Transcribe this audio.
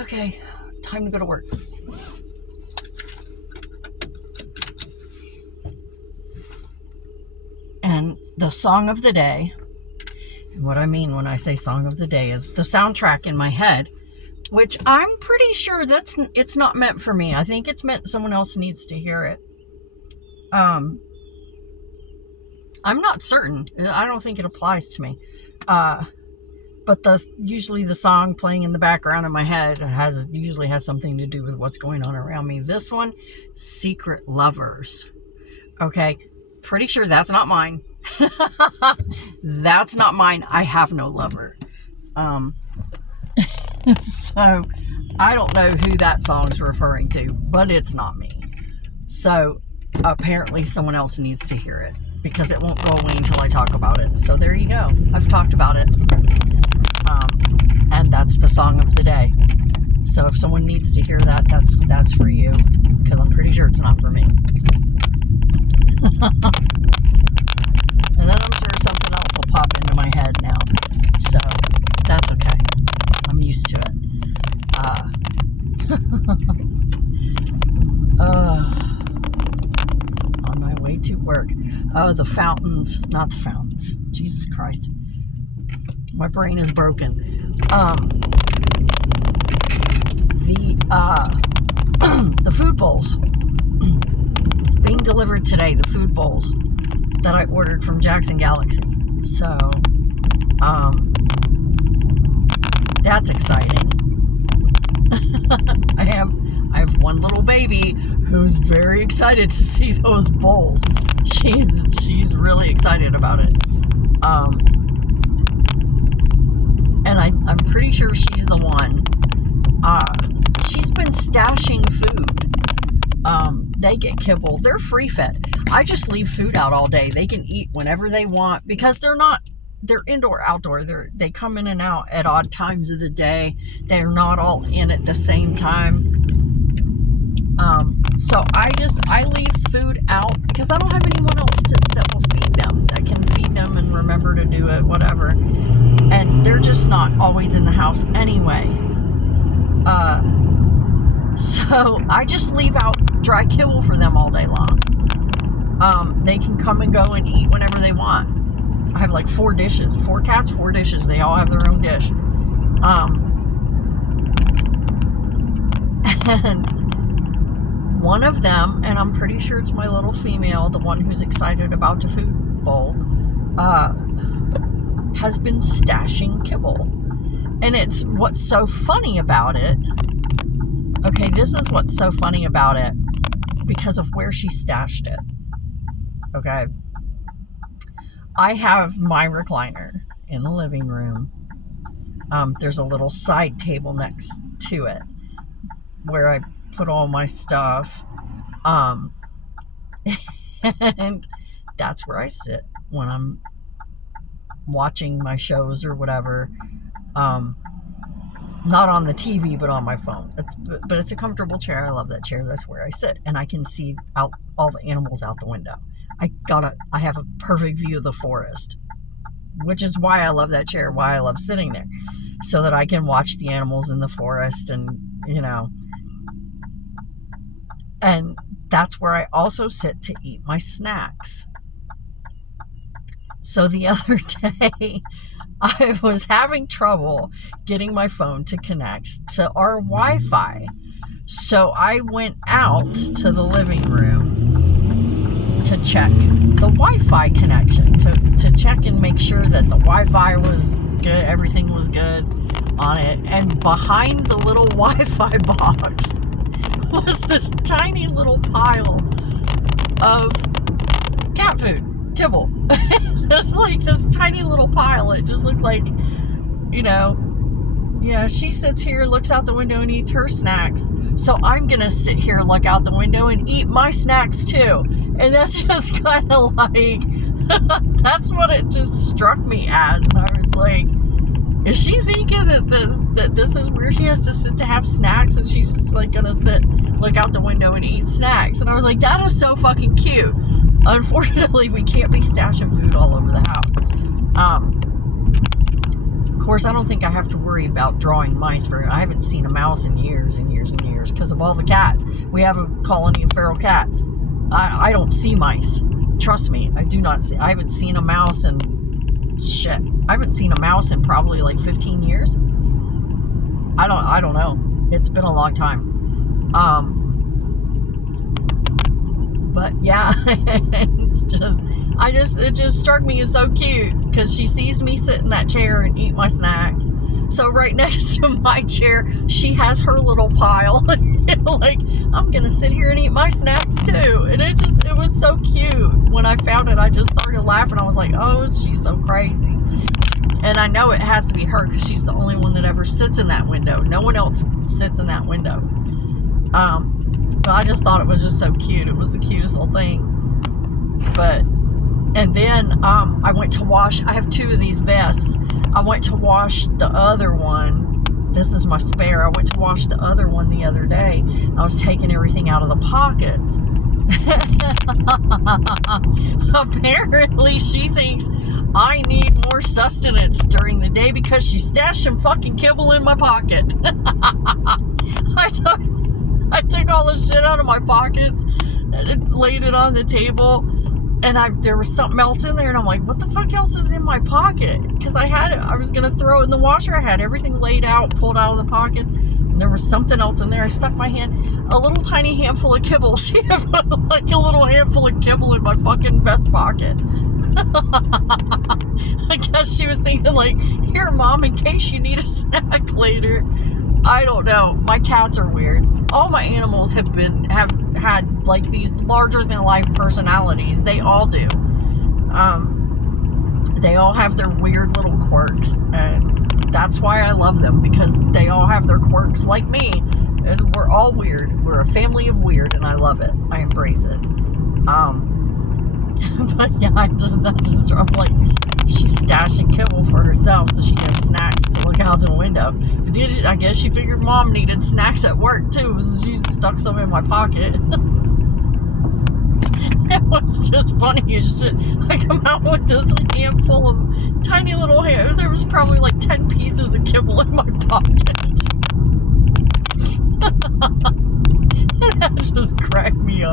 Okay, time to go to work. And the song of the day, and what I mean when I say song of the day, is the soundtrack in my head, which I'm pretty sure it's not meant for me. I think it's meant someone else needs to hear it. I'm not certain. I don't think it applies to me. But usually the song playing in the background in my head usually has something to do with what's going on around me. This one, Secret Lovers. Okay, pretty sure that's not mine. That's not mine. I have no lover. So I don't know who that song's referring to, but it's not me. So apparently someone else needs to hear it, because it won't go away until I talk about it. So there you go. I've talked about it. And that's the song of the day. So if someone needs to hear that, that's for you, because I'm pretty sure it's not for me. And then I'm sure something else will pop into my head now. So that's okay. I'm used to it. On my way to work. Oh, the fountains. Not the fountains. Jesus Christ. My brain is broken. The food bowls being delivered today. The food bowls that I ordered from Jackson Galaxy. So, that's exciting. I have one little baby who's very excited to see those bowls. She's really excited about it. And I'm pretty sure she's the one. She's been stashing food. They get kibble. They're free fed. I just leave food out all day. They can eat whenever they want, because they're indoor, outdoor. They come in and out at odd times of the day. They're not all in at the same time. So I leave food out because I don't have anyone else that will feed them, that can feed them and remember to do it, whatever. And they're just not always in the house anyway. So I just leave out dry kibble for them all day long. They can come and go and eat whenever they want. I have like 4 dishes. 4 cats, 4 dishes. They all have their own dish. And one of them, and I'm pretty sure it's my little female, the one who's excited about the food bowl, has been stashing kibble. And it's what's so funny about it. Okay, this is what's so funny about it, because of where she stashed it. Okay. I have my recliner in the living room. There's a little side table next to it where I put all my stuff. And that's where I sit when I'm watching my shows or whatever. Not on the TV, but on my phone. But it's a comfortable chair. I love that chair. That's where I sit. And I can see out all the animals out the window. I have a perfect view of the forest, which is why I love that chair, why I love sitting there, so that I can watch the animals in the forest and, and that's where I also sit to eat my snacks. So the other day, I was having trouble getting my phone to connect to our Wi-Fi. So I went out to the living room to check the Wi-Fi connection, to check and make sure that the Wi-Fi was good, everything was good on it. And behind the little Wi-Fi box was this tiny little pile of cat food. Kibble. It's like this tiny little pile. It just looked like, she sits here, looks out the window and eats her snacks. So I'm going to sit here, look out the window and eat my snacks too. And that's just kind of like, that's what it just struck me as. And I was like, is she thinking that this is where she has to sit to have snacks, and she's just like going to sit, look out the window and eat snacks? And I was like, that is so fucking cute. Unfortunately, we can't be stashing food all over the house. course, I don't think I have to worry about drawing mice I haven't seen a mouse in years and years and years because of all the cats. We have a colony of feral cats. I don't see mice. Trust me, I do not see. I haven't seen a mouse in shit. I haven't seen a mouse in probably like 15 years. I don't know. It's been a long time. But yeah, it just struck me as so cute because she sees me sit in that chair and eat my snacks. So right next to my chair, she has her little pile. Like, I'm gonna sit here and eat my snacks too. And it was so cute. When I found it, I just started laughing. I was like, oh, she's so crazy. And I know it has to be her because she's the only one that ever sits in that window. No one else sits in that window. But I just thought it was just so cute. It was the cutest little thing. And then I went to wash. I have 2 of these vests. I went to wash the other one. This is my spare. I went to wash the other one the other day. I was taking everything out of the pockets. Apparently she thinks I need more sustenance during the day because she stashed some fucking kibble in my pocket. I took all the shit out of my pockets and laid it on the table, and there was something else in there, and I'm like, what the fuck else is in my pocket? Because I was gonna throw it in the washer. I had everything laid out, pulled out of the pockets, and there was something else in there. I stuck my hand, a little tiny handful of kibble. She had like a little handful of kibble in my fucking vest pocket. I guess she was thinking like, here, Mom, in case you need a snack later. I don't know. My cats are weird. All my animals have had like these larger than life personalities. They all do. They all have their weird little quirks, and that's why I love them, because they all have their quirks like me. We're all weird. We're a family of weird, and I love it. I embrace it. But yeah, I'm like, she's stashing kibble for herself so she can have snacks to look out the window. But I guess she figured Mom needed snacks at work too, so she stuck some in my pocket. It was just funny as shit. I come out with this handful of tiny little hair. There was probably like 10 pieces